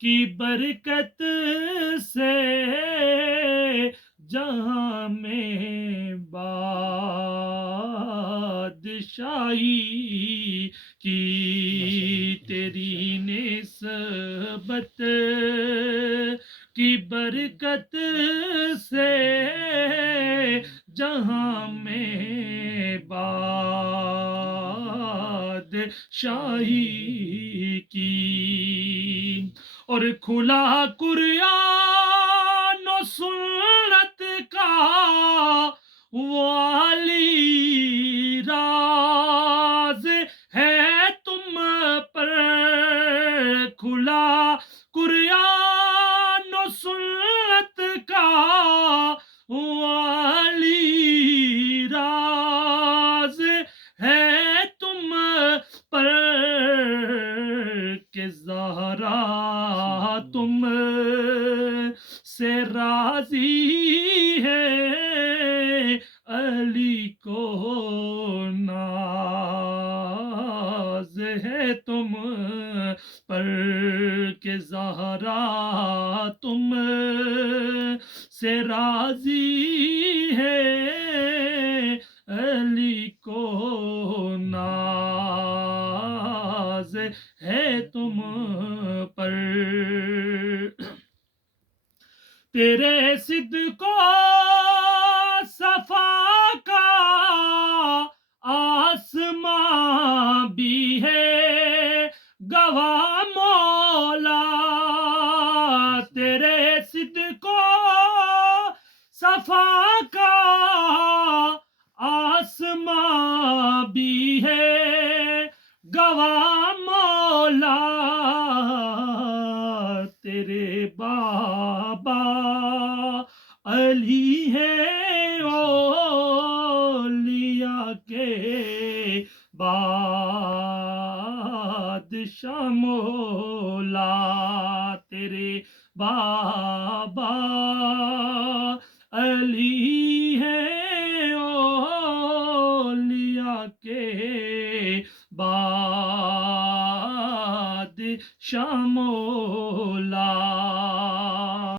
کی برکت سے جہاں میں بادشاہی کی، تیری نسبت کی برکت سے جہاں میں بادشاہی کی، اور کھلا قرآن و سنت کا وہ عالی راز ہے تم پر، کھلا قرآن و سنت کا وہ عالی راز ہے تم پر، کہ زہرا تم سے راضی ہے، علی کو ناز ہے تم پر، کہ زہرا تم سے راضی ہے، علی کو ناز ہے تم پر۔ تیرے صدق و صفا کا آسماں بھی ہے گواہ مولا، تیرے صدق و صفا کا آسماں بھی ہے گواہ مولا، تیرے بابا علی ہے اولیاء کے بادشاہ مولا، تیرے بابا علی ہے اولیاء کے بادشاہ مولا۔